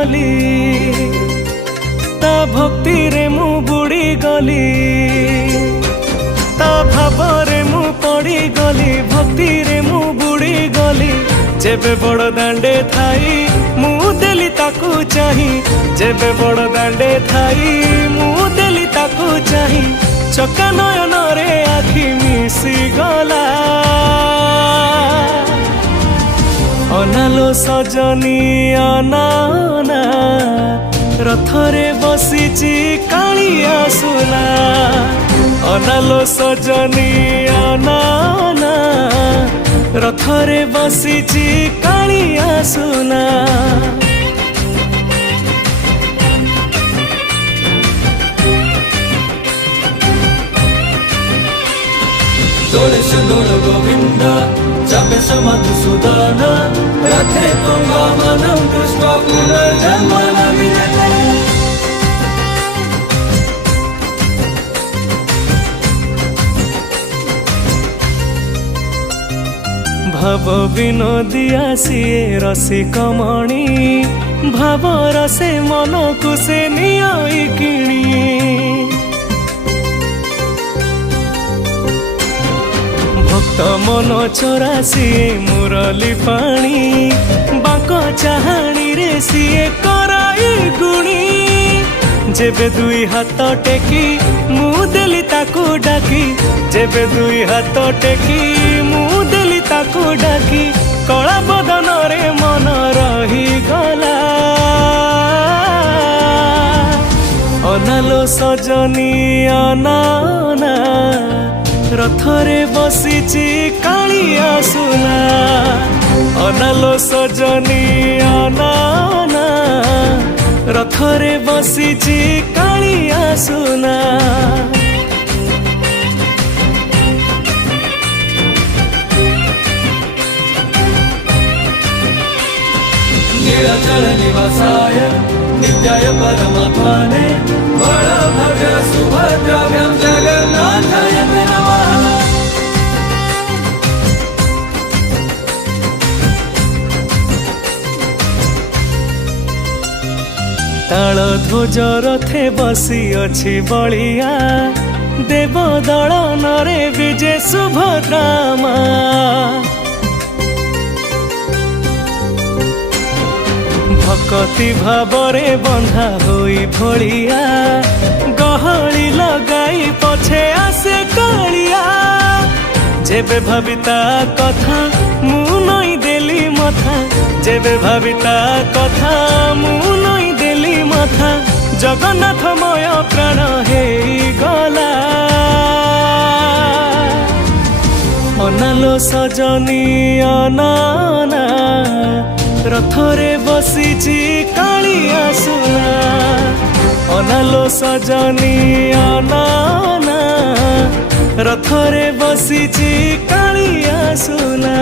गली ता भक्ति रे मु बुड़ी गली ता भाव रे मु पड़ी गली भक्ति रे मु बुड़ी गली जेबे बड़ दांडे थाई मु देली ताकू चाही जेबे बड़ दांडे थाई मु देली ताकू चाही चका नयन रे आखि मिसी गला अनालो सजनी अनाना रथरे बसीची कालिया सुना अनालो सजनी अनाना रथरे बसीची कालिया सुना दोले सुदोल गोविंद जपे मधुसूदन रथे तुंगामनं दृष्ट्वा पुनर्जन्म न विद्यते भाव विनोदिया सिए रसिकमणि भाव रसे मन को से नियाई किणी भक्त मन चोरा सिए मुरली पानी बांक चाहाणी रे सिए कराई गुणी जेबे दुई हाथ टेकी मु देली ताकू डाकी जेबे दुई हाथ टेकी मु देली ताकू डाकी कला बदन रे मन रही गला अनालो सजनी अनाना रथरे बसीची कालिया सुना अनालो सजनी अनाना रथरे बसीची कालिया सुना नीलाचल निवासाय नित्याय परमात्मने बलभद्र सुभद्राभ्यां जगन्नाथाय नमः ताल ध्वज रथे बसी अछि बलिया देव दलन रे विजय सुभद्रा भक्ति भावरे बंधा होई भलिया गहली लगाई पछे आसे कालिया जेबे भाविता कथा मु नई देली मथा जेबे भाविता कथा मु नई देली मथा जगन्नाथमय प्राण हेई गला अनालो सजनी अनाना रथरे बसीची कालिया सुना अनालो सजनी अनाना रथरे बसीची कालिया सुना।